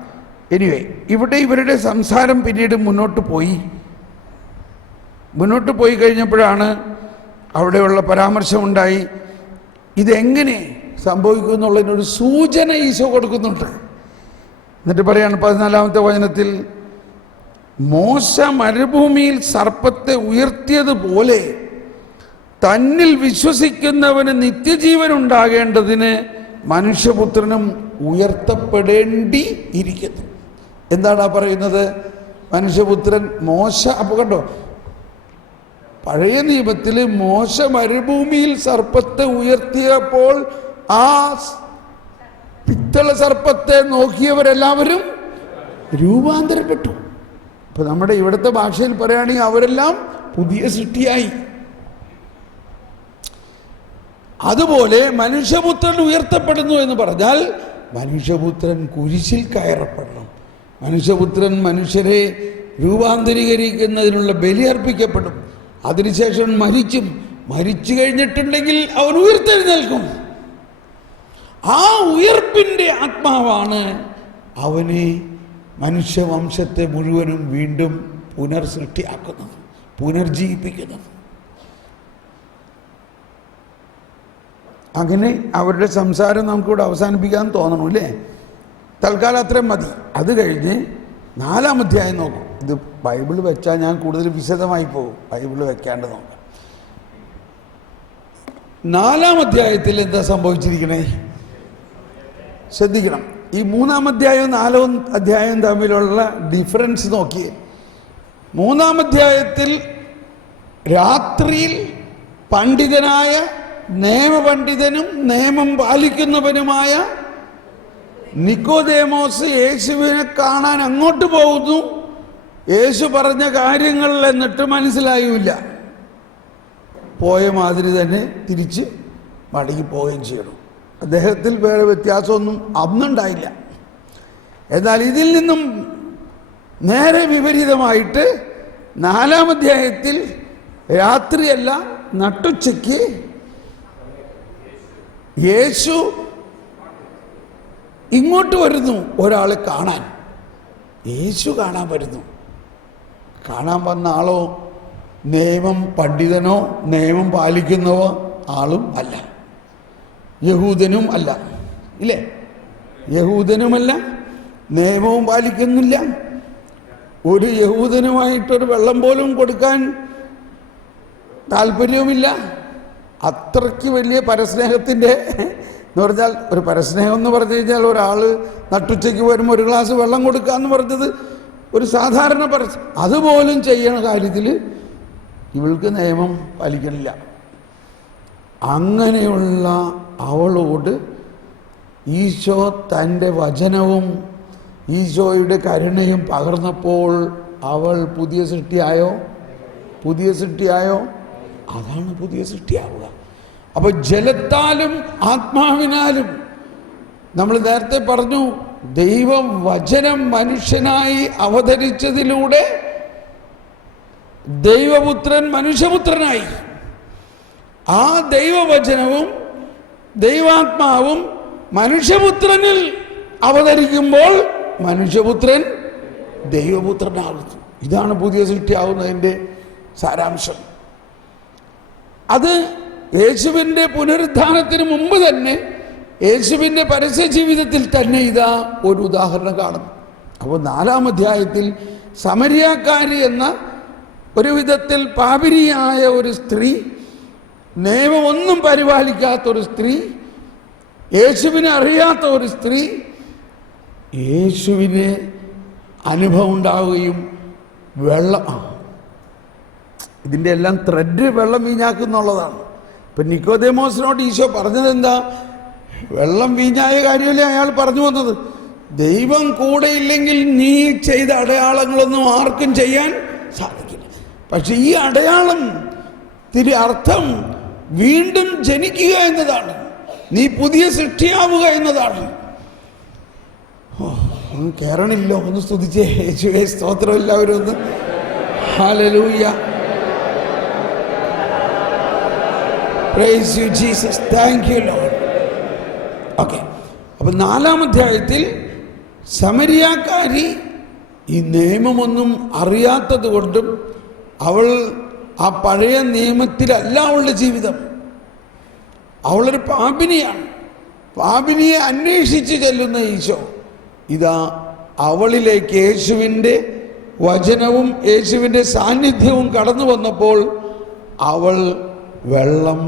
എനിവേ, ഇവിടെ ഇവരുടെ സംസാരം പിന്നീട് മുന്നോട്ട് പോയി കഴിഞ്ഞപ്പോഴാണ് അവിടെയുള്ള പരാമർശമുണ്ടായി. ഇതെങ്ങനെ സംഭവിക്കും എന്നുള്ളതിനൊരു സൂചന ഈശോ കൊടുക്കുന്നുണ്ട്. എന്നിട്ട് പറയാണ് 14-ാമത്തെ വചനത്തിൽ, മോശ മരുഭൂമിയിൽ സർപ്പത്തെ ഉയർത്തിയതുപോലെ തന്നിൽ വിശ്വസിക്കുന്നവന് നിത്യജീവൻ ഉണ്ടാകേണ്ടതിന് മനുഷ്യപുത്രനും ഉയർത്തപ്പെടേണ്ടി ഇരിക്കുന്നു. എന്താണ് ആ പറയുന്നത്? മനുഷ്യപുത്രൻ അപ്പോൾ കണ്ടോ, പഴയ നിയമത്തിൽ മോശ മരുഭൂമിയിൽ സർപ്പത്തെ ഉയർത്തിയപ്പോൾ ആ പിത്തള സർപ്പത്തെ നോക്കിയവരെല്ലാവരും രൂപാന്തരപ്പെട്ടു. ഇപ്പൊ നമ്മുടെ ഇവിടുത്തെ ഭാഷയിൽ പറയുകയാണെങ്കിൽ അവരെല്ലാം പുതിയ സൃഷ്ടിയായി. അതുപോലെ മനുഷ്യപുത്രൻ ഉയർത്തപ്പെടുന്നു എന്ന് പറഞ്ഞാൽ മനുഷ്യപുത്രൻ കുരിശിൽ കയറപ്പെടണം. മനുഷ്യപുത്രൻ മനുഷ്യരെ രൂപാന്തരീകരിക്കുന്നതിനുള്ള ബലി അർപ്പിക്കപ്പെടും. അതിനുശേഷം മരിച്ചു കഴിഞ്ഞിട്ടുണ്ടെങ്കിൽ അവൻ ഉയർത്തെഴുന്നേൽക്കും. ആ ഉയർപ്പിൻ്റെ ആത്മാവാണ് അവനെ മനുഷ്യവംശത്തെ മുഴുവനും വീണ്ടും പുനർസൃഷ്ടിയാക്കുന്നത്, പുനർജീവിപ്പിക്കുന്നത്. അങ്ങനെ അവരുടെ സംസാരം നമുക്കിവിടെ അവസാനിപ്പിക്കാൻ തോന്നണം അല്ലേ? തൽക്കാലം അത്രയും മതി. അത് കഴിഞ്ഞ് 4-ാം അധ്യായം നോക്കും. ഇത് ബൈബിൾ വെച്ചാൽ ഞാൻ കൂടുതൽ വിശദമായി പോകും, ബൈബിൾ വെക്കാണ്ട് നോക്കാം. 4-ാം അധ്യായത്തിൽ എന്താ സംഭവിച്ചിരിക്കണേ? ശ്രദ്ധിക്കണം. ഈ 3-ാം അധ്യായവും 4-ാം അധ്യായവും തമ്മിലുള്ള ഡിഫറൻസ് നോക്കിയേ. 3-ാം അധ്യായത്തിൽ രാത്രിയിൽ പണ്ഡിതനായ നിയമപണ്ഡിതനും നിയമം പാലിക്കുന്നവനുമായ നിക്കോദേമോസ് യേശുവിനെ കാണാൻ അങ്ങോട്ട് പോകുന്നു. യേശു പറഞ്ഞ കാര്യങ്ങൾ എന്നിട്ട് മനസ്സിലായില്ല. പോയ മാതിരി തന്നെ തിരിച്ച് മടങ്ങി പോവുകയും ചെയ്യണം. അദ്ദേഹത്തിൽ വേറെ വ്യത്യാസമൊന്നും അന്നുണ്ടായില്ല. എന്നാൽ ഇതിൽ നിന്നും നേരെ വിപരീതമായിട്ട് 4-ാം അധ്യായത്തിൽ രാത്രിയല്ല, നട്ടുച്ചയ്ക്ക് യേശു ഇങ്ങോട്ട് വരുന്നു ഒരാളെ കാണാൻ. യേശു കാണാൻ വരുന്നു. കാണാൻ വന്ന ആളോ നിയമം പണ്ഡിതനോ നിയമം പാലിക്കുന്നവോ ആളും അല്ല, യഹൂദനും അല്ല. ഇല്ലേ? യഹൂദനുമല്ല, നിയമവും പാലിക്കുന്നില്ല. ഒരു യഹൂദനുമായിട്ടൊരു വെള്ളം പോലും കൊടുക്കാൻ താല്പര്യവുമില്ല. അത്രയ്ക്ക് വലിയ പരസ്നേഹത്തിൻ്റെ എന്ന് പറഞ്ഞാൽ, ഒരു പരസ്നേഹം എന്ന് പറഞ്ഞു കഴിഞ്ഞാൽ ഒരാൾ നട്ടുച്ചയ്ക്ക് വരുമ്പോൾ ഒരു ഗ്ലാസ് വെള്ളം കൊടുക്കുക എന്ന് പറഞ്ഞത് ഒരു സാധാരണ അതുപോലും ചെയ്യണ കാര്യത്തിൽ ഇവൾക്ക് നിയമം പാലിക്കണില്ല. അങ്ങനെയുള്ള അവളോട് ഈശോ തൻ്റെ വചനവും ഈശോയുടെ കരുണയും പകർന്നപ്പോൾ അവൾ പുതിയ സൃഷ്ടിയായോ? പുതിയ സൃഷ്ടിയായോ? അതാണ് പുതിയ സൃഷ്ടിയാവുക. അപ്പോൾ ജലത്താലും ആത്മാവിനാലും, നമ്മൾ നേരത്തെ പറഞ്ഞു, ദൈവവചനം മനുഷ്യനായി അവതരിച്ചതിലൂടെ ദൈവപുത്രൻ മനുഷ്യപുത്രനായി. ആ ദൈവവചനവും ദൈവാത്മാവും മനുഷ്യപുത്രനിൽ അവതരിക്കുമ്പോൾ മനുഷ്യപുത്രൻ ദൈവപുത്രനാകുന്നു. ഇതാണ് പുതിയ സൃഷ്ടിയാവുന്നതിൻ്റെ സാരാംശം. അത് യേശുവിൻ്റെ പുനരുദ്ധാനത്തിന് മുമ്പ് തന്നെ, യേശുവിൻ്റെ പരസ്യ ജീവിതത്തിൽ തന്നെ ഇതാ ഒരു ഉദാഹരണം കാണുന്നു. അപ്പോൾ 4-ാം അധ്യായത്തിൽ സമരിയാക്കാരി എന്ന ഒരു വിധത്തിൽ പാപിനിയായ ഒരു സ്ത്രീ, നിയമമൊന്നും പരിപാലിക്കാത്തൊരു സ്ത്രീ, യേശുവിനെ അറിയാത്ത ഒരു സ്ത്രീ, യേശുവിന് അനുഭവം ഉണ്ടാവുകയും ഇതിൻ്റെ എല്ലാം ത്രെഡ് വെള്ളം വീഞ്ഞാക്കുന്നുള്ളതാണ്. ഇപ്പം നിക്കോദേമോസിനോട് ഈശോ പറഞ്ഞത് എന്താ? വെള്ളം വീഞ്ഞായ കാര്യമല്ലേ അയാൾ പറഞ്ഞു വന്നത്. ദൈവം കൂടെ ഇല്ലെങ്കിൽ നീ ചെയ്ത അടയാളങ്ങളൊന്നും ആർക്കും ചെയ്യാൻ സാധിക്കില്ല. പക്ഷെ ഈ അടയാളം അർത്ഥം വീണ്ടും ജനിക്കുക എന്നതാണ്, നീ പുതിയ സൃഷ്ടിയാവുക എന്നതാണ്. ഒന്നും കേറണില്ലോ, ഒന്ന് സ്തുതിച്ചേ. യേശുവേ സ്തോത്രം. എല്ലാവരും ഒന്ന് hallelujah, praise you Jesus, thank you Lord. Okay, അപ്പം 4-ാം അധ്യായത്തിൽ സമരിയാക്കാരി ഈ നിയമമൊന്നും അറിയാത്തത് കൊണ്ടും അവൾ ആ പഴയ നിയമത്തിലല്ല അവളുടെ ജീവിതം. അവളൊരു പാപിനിയാണ്. പാപിനിയെ അന്വേഷിച്ച് ചെല്ലുന്ന ഈശോ ഇതാ അവളിലേക്ക് യേശുവിൻ്റെ വചനവും യേശുവിൻ്റെ സാന്നിധ്യവും കടന്നു വന്നപ്പോൾ അവൾ വെള്ളം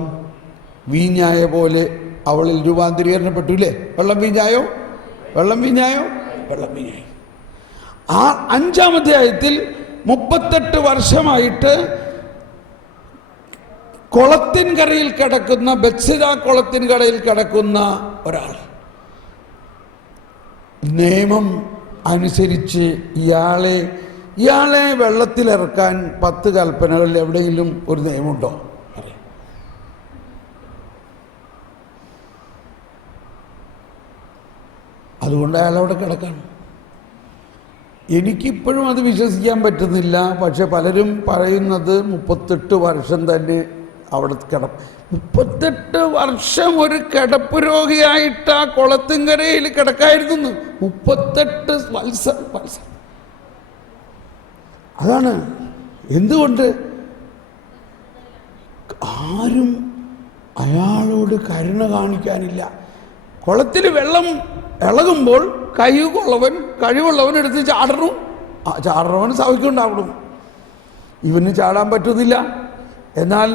വീഞ്ഞായ പോലെ അവളിൽ രൂപാന്തരീകരണപ്പെട്ടു. ഇല്ലേ? വെള്ളം വീഞ്ഞായോ? വെള്ളം വീഞ്ഞായോ? വെള്ളം വീഞ്ഞായി. ആ 5-ാം അധ്യായത്തിൽ 38 വർഷമായിട്ട് കുളത്തിൻകരയിൽ കിടക്കുന്ന, ബത്സദ കുളത്തിൻകരയിൽ കിടക്കുന്ന ഒരാൾ, നിയമം അനുസരിച്ച് ഇയാളെ വെള്ളത്തിലിറക്കാൻ 10 കൽപ്പനകളിൽ എവിടെയെങ്കിലും ഒരു നിയമമുണ്ടോ? അതുകൊണ്ട് അയാളവിടെ കിടക്കാണ്. എനിക്കിപ്പോഴും അത് വിശ്വസിക്കാൻ പറ്റുന്നില്ല. പക്ഷെ പലരും പറയുന്നത് 38 വർഷം തന്നെ അവിടെ 38 വർഷം ഒരു കിടപ്പ് രോഗിയായിട്ട് ആ കുളത്തിൻകരയിൽ കിടക്കായിരുന്നു. 38 വത്സരം. അതാണ് എന്തുകൊണ്ട് ആരും അയാളോട് കരുണ കാണിക്കാനില്ല. കുളത്തിൽ വെള്ളം ഇളകുമ്പോൾ കഴിവുള്ളവൻ എടുത്ത് ചാടണവന് സൗഖ്യമുണ്ടാവണം. ഇവന് ചാടാൻ പറ്റുന്നില്ല. എന്നാൽ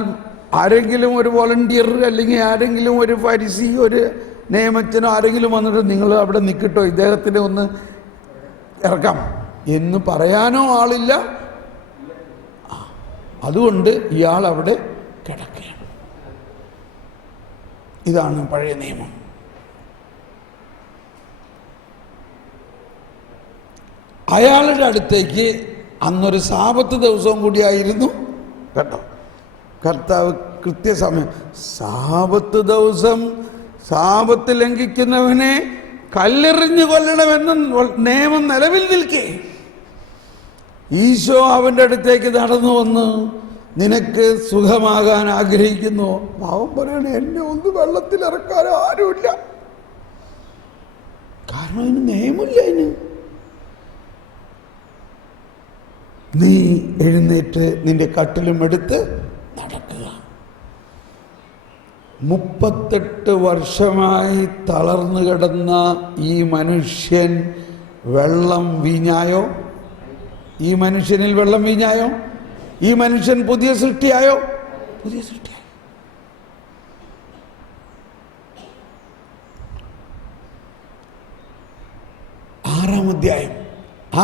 ആരെങ്കിലും ഒരു വോളണ്ടിയർ അല്ലെങ്കിൽ ആരെങ്കിലും ഒരു ഫരിസി, ഒരു നിയമജ്ഞനോ ആരെങ്കിലും വന്നിട്ട് നിങ്ങൾ അവിടെ നിൽക്കട്ടോ, ഇദ്ദേഹത്തിനെ ഒന്ന് ഇറക്കാം എന്ന് പറയാനോ ആളില്ല. അതുകൊണ്ട് ഇയാൾ അവിടെ കിടക്കുകയാണ്. ഇതാണ് പഴയ നിയമം. അയാളുടെ അടുത്തേക്ക് അന്നൊരു സാബത്ത് ദിവസവും കൂടിയായിരുന്നു കേട്ടോ. കർത്താവ് കൃത്യസമയം, സാബത്ത് ദിവസം സാബത്ത് ലംഘിക്കുന്നവനെ കല്ലെറിഞ്ഞു കൊല്ലണമെന്ന് നിയമം നിലവിൽ നിൽക്കേ ഈശോ അവൻ്റെ അടുത്തേക്ക് നടന്നു വന്ന്, നിനക്ക് സുഖമാകാൻ ആഗ്രഹിക്കുന്നു. പാവം പറയണേ, എന്നെ ഒന്ന് വെള്ളത്തിലിറക്കാൻ ആരുമില്ല. കാരണം അതിന് നിയമമില്ല. അതിന് നീ എഴുന്നേറ്റ് നിന്റെ കട്ടിലും എടുത്ത് നടക്കുക. 38 വർഷമായി തളർന്നു കിടന്ന ഈ മനുഷ്യൻ വെള്ളം വീഞ്ഞായോ? ഈ മനുഷ്യനിൽ വെള്ളം വീഞ്ഞായോ? ഈ മനുഷ്യൻ പുതിയ സൃഷ്ടിയായോ? പുതിയ സൃഷ്ടിയായി.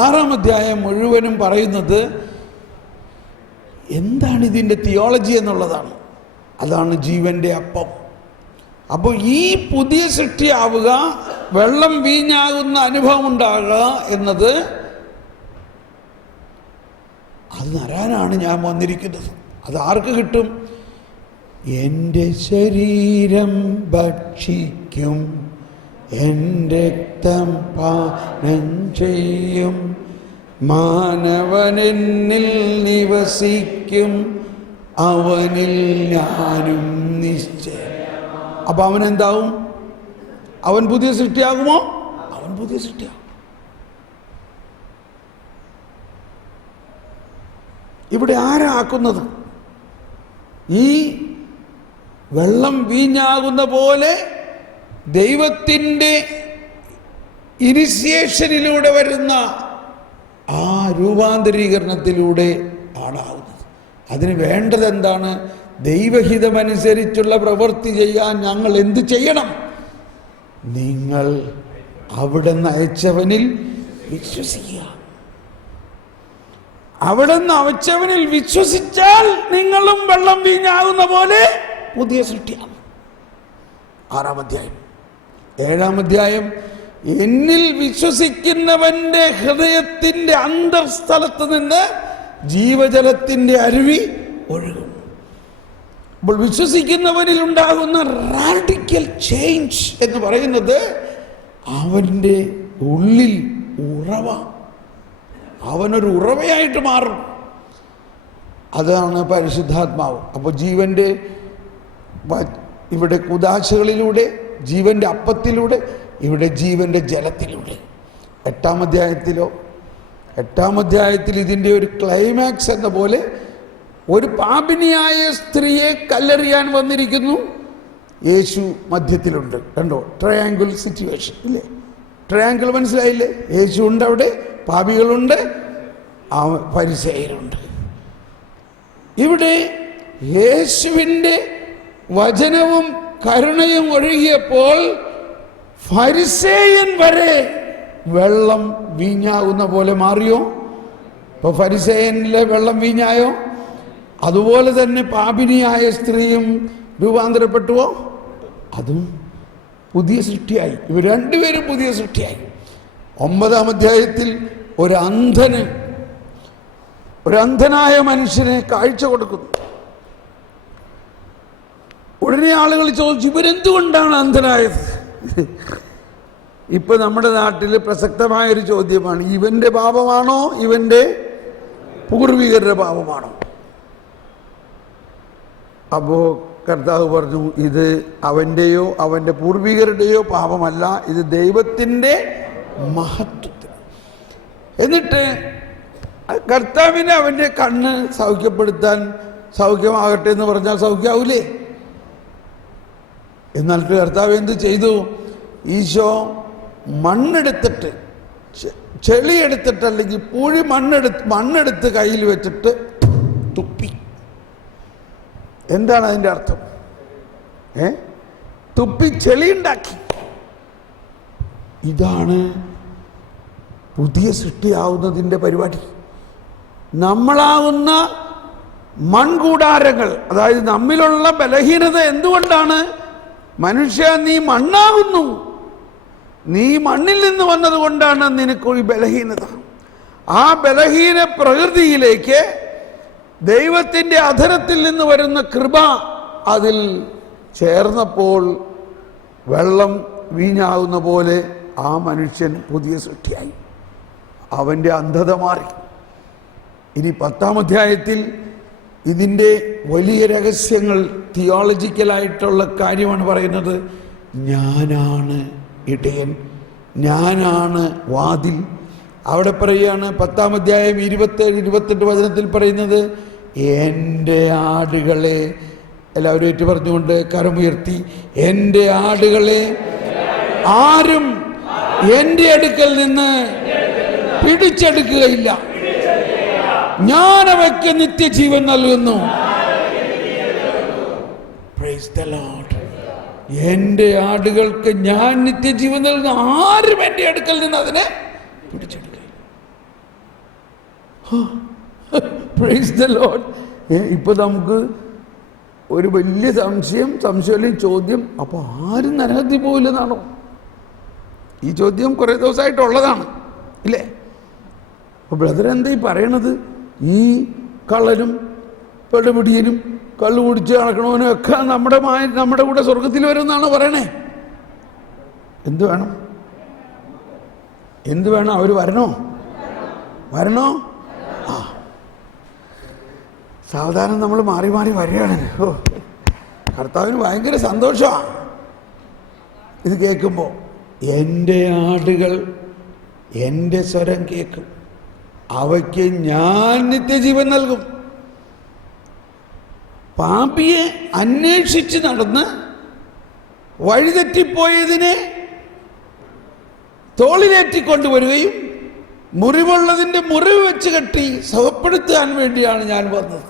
ആറാം അധ്യായം മുഴുവനും പറയുന്നത് എന്താണ് ഇതിൻ്റെ തിയോളജി എന്നുള്ളതാണ്. അതാണ് ജീവൻ്റെ അപ്പം. അപ്പോൾ ഈ പുതിയ സൃഷ്ടിയാവുക, വെള്ളം വീഞ്ഞാകുന്ന അനുഭവം ഉണ്ടാകുക എന്നത് അത് തരാനാണ് ഞാൻ വന്നിരിക്കുന്നത്. അത് ആർക്ക് കിട്ടും? എൻ്റെ ശരീരം ഭക്ഷിക്കും, എൻ്റെ രക്തം പാനം ചെയ്യും, മാനവനെന്നിൽ നിവസിക്കും, അവനിൽ ഞാനും നിശ്ചയം. അപ്പം അവനെന്താവും? അവൻ പുതിയ സൃഷ്ടിയാകുമോ? അവൻ പുതിയ സൃഷ്ടിയാകും. ഇവിടെ ആരാക്കുന്നത്? ഈ വെള്ളം വീഞ്ഞാകുന്ന പോലെ ദൈവത്തിൻ്റെ ഇനിഷ്യേഷനിലൂടെ വരുന്ന ആ രൂപാന്തരീകരണത്തിലൂടെ ആണാകുന്നത്. അതിന് വേണ്ടത് എന്താണ്? ദൈവഹിതമനുസരിച്ചുള്ള പ്രവൃത്തി ചെയ്യാൻ ഞങ്ങൾ എന്ത് ചെയ്യണം? നിങ്ങൾ അവിടുന്ന് അയച്ചവനിൽ വിശ്വസിക്കുക. അവിടുന്ന് അയച്ചവനിൽ വിശ്വസിച്ചാൽ നിങ്ങളും വെള്ളം വീഞ്ഞാകുന്ന പോലെ പുതിയ സൃഷ്ടിയാണ്. 6-ാം അധ്യായം 7-ാം അധ്യായം, എന്നിൽ വിശ്വസിക്കുന്നവന്റെ ഹൃദയത്തിന്റെ അന്തർസ്ഥലത്ത് നിന്ന് ജീവജലത്തിന്റെ അരുവി ഒഴുകും. അപ്പോൾ വിശ്വസിക്കുന്നവനിൽ ഉണ്ടാകുന്ന റാഡിക്കൽ ചേഞ്ച് എന്ന് പറയുന്നത് അവൻ്റെ ഉള്ളിൽ ഉറവ, അവനൊരു ഉറവയായിട്ട് മാറും. അതാണ് പരിശുദ്ധാത്മാവ്. അപ്പോൾ ജീവൻ്റെ ഇവിടെ കുദാശകളിലൂടെ, ജീവൻ്റെ അപ്പത്തിലൂടെ, ഇവിടെ ജീവൻ്റെ ജലത്തിലൂടെ. 8-ാം അധ്യായത്തിൽ ഇതിൻ്റെ ഒരു ക്ലൈമാക്സ് എന്ന പോലെ ഒരു പാപിനിയായ സ്ത്രീയെ കല്ലെറിയാൻ വന്നിരിക്കുന്നു. യേശു മധ്യത്തിലുണ്ട്. കണ്ടോ? ട്രയാങ്കിൾ സിറ്റുവേഷൻ ഇല്ലേ? ട്രയാങ്കിൾ മനസ്സിലായില്ലേ? യേശു ഉണ്ട് അവിടെ, പാപികളുണ്ട്, ഫരിസേയരുണ്ട്. ഇവിടെ യേശുവിൻ്റെ വചനവും കരുണയും ഒഴുകിയപ്പോൾ ഫരിസേയൻ വരെ വെള്ളം വീഞ്ഞാകുന്ന പോലെ മാറിയോ? ഇപ്പോൾ ഫരിസേയനിലെ വെള്ളം വീഞ്ഞായോ? അതുപോലെ തന്നെ പാപിനിയായ സ്ത്രീയും രൂപാന്തരപ്പെട്ടുവോ? അതും പുതിയ സൃഷ്ടിയായി. ഇവർ രണ്ടുപേരും പുതിയ സൃഷ്ടിയായി. 9-ാം അധ്യായത്തിൽ ഒരു അന്ധനായ മനുഷ്യനെ കാഴ്ച കൊടുക്കുന്നു. ഉടനെ ആളുകൾ ചോദിച്ചു, ഇവരെന്തുകൊണ്ടാണ് അന്ധനായത്? ഇപ്പൊ നമ്മുടെ നാട്ടിൽ പ്രസക്തമായൊരു ചോദ്യമാണ്, ഇവന്റെ പാപമാണോ ഇവന്റെ പൂർവികരുടെ പാപമാണോ? അപ്പോൾ കർത്താവ് പറഞ്ഞു, ഇത് അവൻ്റെയോ അവൻ്റെ പൂർവികരുടെയോ പാപമല്ല, ഇത് ദൈവത്തിൻ്റെ മഹത്വത്തിന്. എന്നിട്ട് കർത്താവിനെ അവൻ്റെ കണ്ണ് സൗഖ്യപ്പെടുത്താൻ, സൗഖ്യമാകട്ടെ എന്ന് പറഞ്ഞാൽ സൗഖ്യമാവൂലേ? എന്നിട്ട് കർത്താവ് എന്ത് ചെയ്തു? ഈശോ മണ്ണെടുത്തിട്ട്, ചെളിയെടുത്തിട്ട്, അല്ലെങ്കിൽ പൂഴി മണ്ണെടുത്ത് കയ്യിൽ വെച്ചിട്ട് തുപ്പി. എന്താണ് അതിൻ്റെ അർത്ഥം? തുപ്പി ചെളിയുണ്ടാക്കി. ഇതാണ് പുതിയ സൃഷ്ടിയാവുന്നതിൻ്റെ പരിപാടി. നമ്മളാവുന്ന മൺകൂടാരങ്ങൾ, അതായത് നമ്മിലുള്ള ബലഹീനത എന്തുകൊണ്ടാണ്? മനുഷ്യ, നീ മണ്ണാകുന്നു, നീ മണ്ണിൽ നിന്ന് വന്നതുകൊണ്ടാണ് നിനക്കൊരു ബലഹീനത. ആ ബലഹീന പ്രകൃതിയിലേക്ക് ദൈവത്തിൻ്റെ അധരത്തിൽ നിന്ന് വരുന്ന കൃപ അതിൽ ചേർന്നപ്പോൾ വെള്ളം വീഞ്ഞാകുന്ന പോലെ ആ മനുഷ്യൻ പുതിയ സൃഷ്ടിയായി. അവൻ്റെ അന്ധത മാറി. ഇനി 10-ാം അധ്യായത്തിൽ ഇതിൻ്റെ വലിയ രഹസ്യങ്ങൾ, തിയോളജിക്കലായിട്ടുള്ള കാര്യമാണ് പറയുന്നത്. ഞാനാണ് ഇടയൻ, ഞാനാണ് വാതിൽ. അവിടെ പറയുകയാണ് 10-ാം അധ്യായം 27-28 വചനത്തിൽ പറയുന്നത്, എൻ്റെ ആടുകളെ, എല്ലാവരും ഏറ്റു പറഞ്ഞുകൊണ്ട് കരമുയർത്തി, എൻ്റെ ആടുകളെ ആരും എൻ്റെ അടുക്കൽ നിന്ന് പിടിച്ചെടുക്കുകയില്ല, ഞാൻ അവയ്ക്ക് നിത്യജീവൻ നൽകുന്നു. Price the Lord. എൻ്റെ ആടുകൾക്ക് ഞാൻ നിത്യജീവൻ നൽകുന്നു, ആരും എൻ്റെ അടുക്കൽ നിന്ന് അതിനെ പിടിച്ചെടുക്കുക. Price the Lord. ഇപ്പൊ നമുക്ക് ഒരു വലിയ സംശയം ചോദ്യം, അപ്പോൾ ആരും നരകത്തിൽ പോയില്ലെന്നാണോ? ഈ ചോദ്യം കുറേ ദിവസമായിട്ടുള്ളതാണ് ഇല്ലേ? അപ്പോൾ ബ്രദർ എന്താ ഈ പറയണത്? ഈ കള്ളനും പെടുപിടിയനും കള്ളു കുടിച്ച് നടക്കണവനും ഒക്കെ നമ്മുടെ കൂടെ സ്വർഗത്തിൽ വരുമെന്നാണ് പറയണേ. എന്ത് വേണം? അവർ വരണോ? ആ, സാവധാനം നമ്മൾ മാറി വരികയാണ്. ഓ, കർത്താവിന് ഭയങ്കര സന്തോഷമാണ് ഇത് കേൾക്കുമ്പോൾ. എൻ്റെ ആടുകൾ എൻ്റെ സ്വരം കേൾക്കും, അവയ്ക്ക് ഞാൻ നിത്യജീവൻ നൽകും. പാപിയെ അന്വേഷിച്ച് നടന്ന് വഴിതെറ്റിപ്പോയതിനെ തോളിലേറ്റിക്കൊണ്ടുവരികയും മുറിവുള്ളതിൻ്റെ മുറിവ് വെച്ച് കെട്ടി സുഖപ്പെടുത്താൻ വേണ്ടിയാണ് ഞാൻ വന്നത്.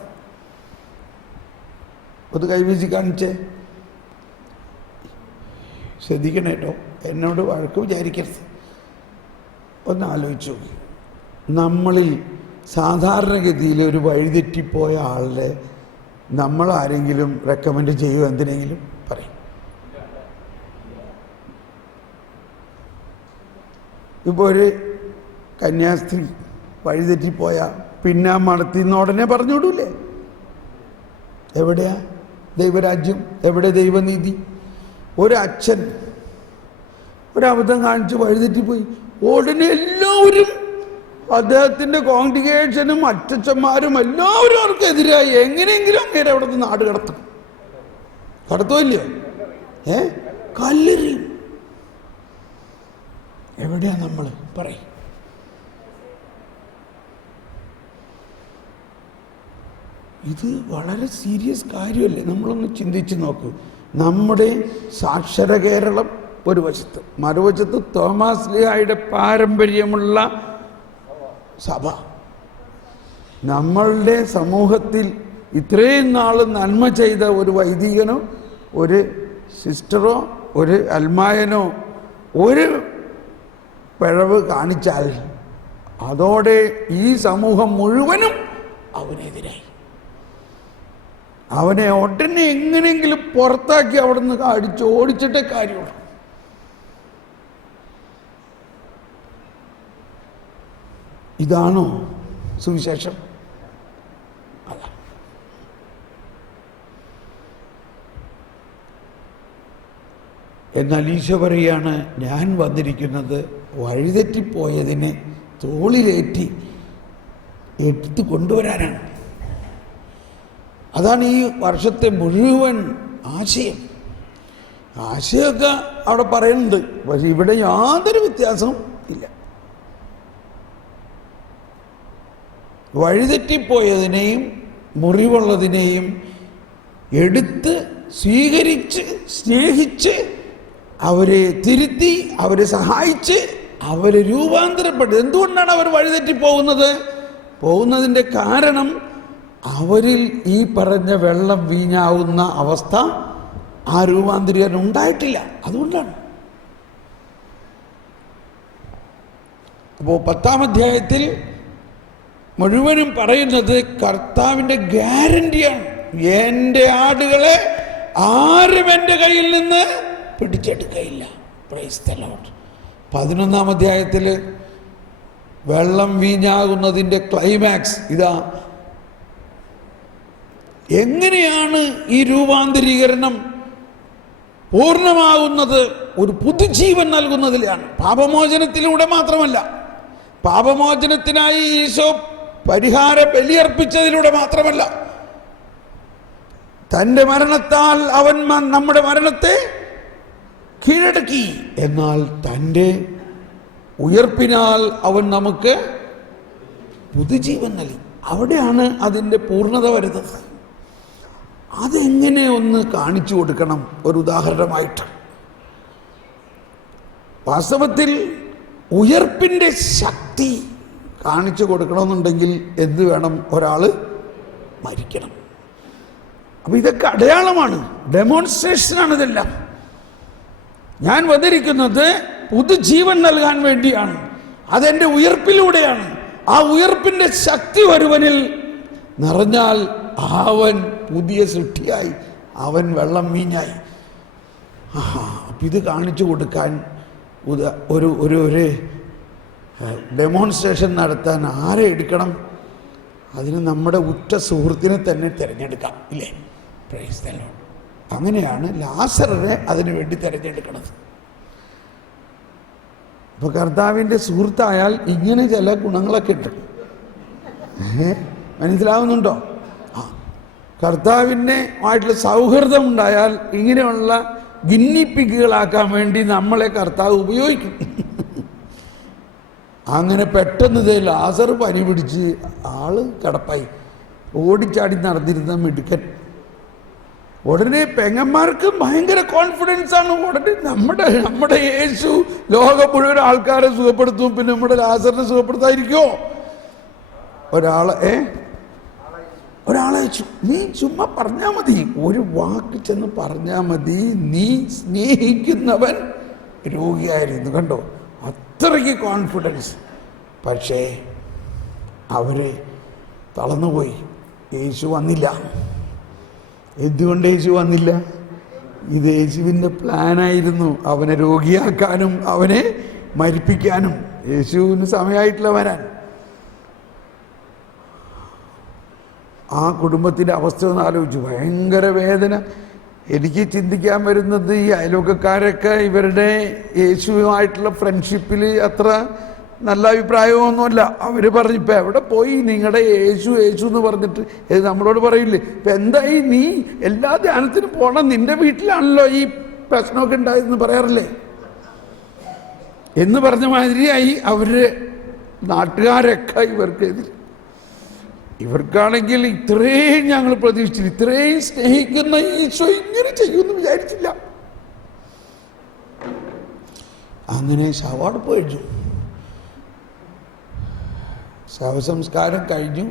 ഒന്ന് കൈവീശി കാണിച്ചേ. ശ്രദ്ധിക്കണം കേട്ടോ, എന്നോട് വഴക്ക് വിചാരിക്കരുത്. ഒന്ന് ആലോചിച്ചു നോക്കി, നമ്മളിൽ സാധാരണഗതിയിൽ ഒരു വഴിതെറ്റിപ്പോയ ആളുടെ നമ്മൾ ആരെങ്കിലും റെക്കമെൻഡ് ചെയ്യുമോ? എന്തിനെങ്കിലും പറയും. ഇപ്പോൾ ഒരു കന്യാസ്ത്രീ വഴിതെറ്റിപ്പോയ പിന്നെ ആ മഠത്തിൽ നിന്ന് ഉടനെ പറഞ്ഞു വിടൂലേ? എവിടെയാ ദൈവരാജ്യം? എവിടെ ദൈവനീതി? ഒരച്ഛൻ ഒരബദ്ധം കാണിച്ച് വഴിതെറ്റിപ്പോയി, ഉടനെ എല്ലാവരും അദ്ദേഹത്തിൻ്റെ കോൺഗ്രിഗേഷനും അച്ഛന്മാരും എല്ലാവരും അവർക്കെതിരായി എങ്ങനെയെങ്കിലും അങ്ങനെ അവിടെ നിന്ന് നാട് കടത്തുമല്ലയോ? കല്ലെറിയും. എവിടെയാ നമ്മൾ? പറയും. ഇത് വളരെ സീരിയസ് കാര്യമല്ലേ? നമ്മളൊന്ന് ചിന്തിച്ച് നോക്കൂ. നമ്മുടെ സാക്ഷര കേരളം ഒരു വശത്ത്, മറുവശത്ത് തോമാസ് ലീഹായുടെ പാരമ്പര്യമുള്ള സഭ. നമ്മളുടെ സമൂഹത്തിൽ ഇത്രയും നാൾ നന്മ ചെയ്ത ഒരു വൈദികനോ ഒരു സിസ്റ്ററോ ഒരു അൽമായനോ ഒരു പിഴവ് കാണിച്ചാൽ അതോടെ ഈ സമൂഹം മുഴുവനും അവനെതിരായി. അവനെ ഉടനെ എങ്ങനെയെങ്കിലും പുറത്താക്കി അവിടെ നിന്ന് ഓടിച്ചിട്ടേ കാര്യമുള്ളൂ. ഇതാണോ സുവിശേഷം? അല്ല. എന്നാൽ ഈശോ പറയാണ്, ഞാൻ വന്നിരിക്കുന്നത് വഴിതെറ്റിപ്പോയതിനെ തോളിലേറ്റി എടുത്തു കൊണ്ടുവരാനാണ്. അതാണ് ഈ വർഷത്തെ മുഴുവൻ ആശയമൊക്കെ അവിടെ പറയുന്നുണ്ട്. പക്ഷെ ഇവിടെ യാതൊരു വ്യത്യാസവും ഇല്ല. വഴിതെറ്റിപ്പോയതിനെയും മുറിവുള്ളതിനെയും എടുത്ത് സ്വീകരിച്ച് സ്നേഹിച്ച് അവരെ തിരുത്തി അവരെ സഹായിച്ച് അവരെ രൂപാന്തരപ്പെട്ടു. എന്തുകൊണ്ടാണ് അവർ പോകുന്നതിൻ്റെ കാരണം അവരിൽ ഈ പറഞ്ഞ വെള്ളം വീഞ്ഞാവുന്ന അവസ്ഥ ആ രൂപാന്തരീകരണം ഉണ്ടായിട്ടില്ല. അതുകൊണ്ടാണ്. അപ്പോൾ 10-ാം അധ്യായത്തിൽ മുഴുവനും പറയുന്നത് കർത്താവിൻ്റെ ഗ്യാരണ്ടിയാണ്. എൻ്റെ ആടുകളെ ആരും എൻ്റെ കയ്യിൽ നിന്ന് പിടിച്ചെടുക്കയില്ല. Praise the lord. 11-ാം അധ്യായത്തിൽ വെള്ളം വീഞ്ഞാകുന്നതിൻ്റെ ക്ലൈമാക്സ് ഇതാ. എങ്ങനെയാണ് ഈ രൂപാന്തരീകരണം പൂർണ്ണമാകുന്നത്? ഒരു പുതുജീവൻ നൽകുന്നതിലാണ്. പാപമോചനത്തിലൂടെ മാത്രമല്ല, പാപമോചനത്തിനായി ഈശോ പരിഹാര ബലിയർപ്പിച്ചതിലൂടെ മാത്രമല്ല, തൻ്റെ മരണത്താൽ അവൻ നമ്മുടെ മരണത്തെ കീഴടക്കി. എന്നാൽ തൻ്റെ ഉയർപ്പിനാൽ അവൻ നമുക്ക് പുതുജീവൻ നൽകി. അവിടെയാണ് അതിൻ്റെ പൂർണ്ണത വരുന്നത്. അതെങ്ങനെ ഒന്ന് കാണിച്ചു കൊടുക്കണം ഒരു ഉദാഹരണമായിട്ട്. വാസ്തവത്തിൽ ഉയർപ്പിൻ്റെ ശക്തി കാണിച്ചു കൊടുക്കണമെന്നുണ്ടെങ്കിൽ എന്ത് വേണം? ഒരാൾ മരിക്കണം. അപ്പം ഇതൊക്കെ അടയാളമാണ്, ഡെമോൺസ്ട്രേഷനാണ് ഇതെല്ലാം. ഞാൻ വന്നിരിക്കുന്നത് പുതുജീവൻ നൽകാൻ വേണ്ടിയാണ്. അതെൻ്റെ ഉയർപ്പിലൂടെയാണ്. ആ ഉയർപ്പിൻ്റെ ശക്തി ഒരുവനിൽ നിറഞ്ഞാൽ അവൻ പുതിയ സൃഷ്ടിയായി അവൻ വെള്ളം വീഞ്ഞായി. അപ്പം ഇത് കാണിച്ചു കൊടുക്കാൻ ഒരു ഒരു ഒരു ഡെമോൺസ്ട്രേഷൻ നടത്താൻ ആരെ എടുക്കണം? അതിന് നമ്മുടെ ഉറ്റ സുഹൃത്തിനെ തന്നെ തിരഞ്ഞെടുക്കാം, ഇല്ലേ? Price the Lord. അങ്ങനെയാണ് ലാസറിനെ അതിനു വേണ്ടി തിരഞ്ഞെടുക്കുന്നത്. അപ്പോൾ കർത്താവിൻ്റെ സുഹൃത്തായാൽ ഇങ്ങനെ ചില ഗുണങ്ങളൊക്കെ ഉണ്ട്. മനസ്സിലാവുന്നുണ്ടോ? കർത്താവിനെ ആയിട്ടുള്ള സൗഹൃദം ഉണ്ടായാൽ ഇങ്ങനെയുള്ള ഗിന്നിപ്പിക്കുകളാക്കാൻ വേണ്ടി നമ്മളെ കർത്താവ് ഉപയോഗിക്കും. അങ്ങനെ പെട്ടെന്ന് ലാസർ പനി പിടിച്ച് ആള് കിടപ്പായി, ഓടിച്ചാടി നടന്നിരുന്ന മിടുക്കൻ. ഉടനെ പെങ്ങന്മാർക്ക് ഭയങ്കര കോൺഫിഡൻസ് ആണ്. ഉടനെ നമ്മുടെ യേശു ലോകം മുഴുവൻ ആൾക്കാരെ സുഖപ്പെടുത്തും, പിന്നെ നമ്മുടെ ലാസറിനെ സുഖപ്പെടുത്താതിരിക്കുമോ? ഒരാളയച്ചു. നീ ചുമ്മാ പറഞ്ഞാൽ മതി, ഒരു വാക്ക് ചെന്ന് പറഞ്ഞാൽ മതി, നീ സ്നേഹിക്കുന്നവൻ രോഗിയായിരുന്നു. കണ്ടോ, അത്രയ്ക്ക് കോൺഫിഡൻസ്. പക്ഷേ അവര് തളർന്നുപോയി. യേശു വന്നില്ല. എന്തുകൊണ്ട് യേശു വന്നില്ല? ഇത് യേശുവിൻ്റെ പ്ലാനായിരുന്നു, അവനെ രോഗിയാക്കാനും അവനെ മരിപ്പിക്കാനും. യേശുവിന് സമയമായിട്ടില്ല വരാൻ. ആ കുടുംബത്തിൻ്റെ അവസ്ഥ ഒന്ന് ആലോചിച്ചു. ഭയങ്കര വേദന. എനിക്ക് ചിന്തിക്കാൻ വരുന്നത്, ഈ അയൽവക്കക്കാരൊക്കെ ഇവരുടെ യേശുവുമായിട്ടുള്ള ഫ്രണ്ട്ഷിപ്പിൽ അത്ര നല്ല അഭിപ്രായമൊന്നുമല്ല. അവർ പറഞ്ഞു, ഇപ്പം എവിടെ പോയി നിങ്ങളുടെ യേശു എന്ന് പറഞ്ഞിട്ട് നമ്മളോട് പറയില്ലേ, ഇപ്പം എന്തായി നീ എല്ലാ ധ്യാനത്തിനും പോകണം, നിൻ്റെ വീട്ടിലാണല്ലോ ഈ പ്രശ്നമൊക്കെ ഉണ്ടായതെന്ന് പറയാറില്ലേ എന്ന് പറഞ്ഞ മാതിരിയായി അവരുടെ നാട്ടുകാരൊക്കെ ഇവർക്കെതിരെ. ഇവർക്കാണെങ്കിൽ ഇത്രയും ഞങ്ങൾ പ്രതീക്ഷിച്ചില്ല, ഇത്രയും സ്നേഹിക്കുന്ന ഈശോ ഇങ്ങനെ ചെയ്യുമെന്ന് വിചാരിച്ചില്ല. അങ്ങനെ ശവടപ്പ് കഴിഞ്ഞു, ശവസംസ്കാരം കഴിഞ്ഞു.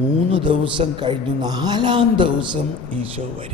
3 ദിവസം കഴിഞ്ഞു. 4-ാം ദിവസം ഈശോ വരിക.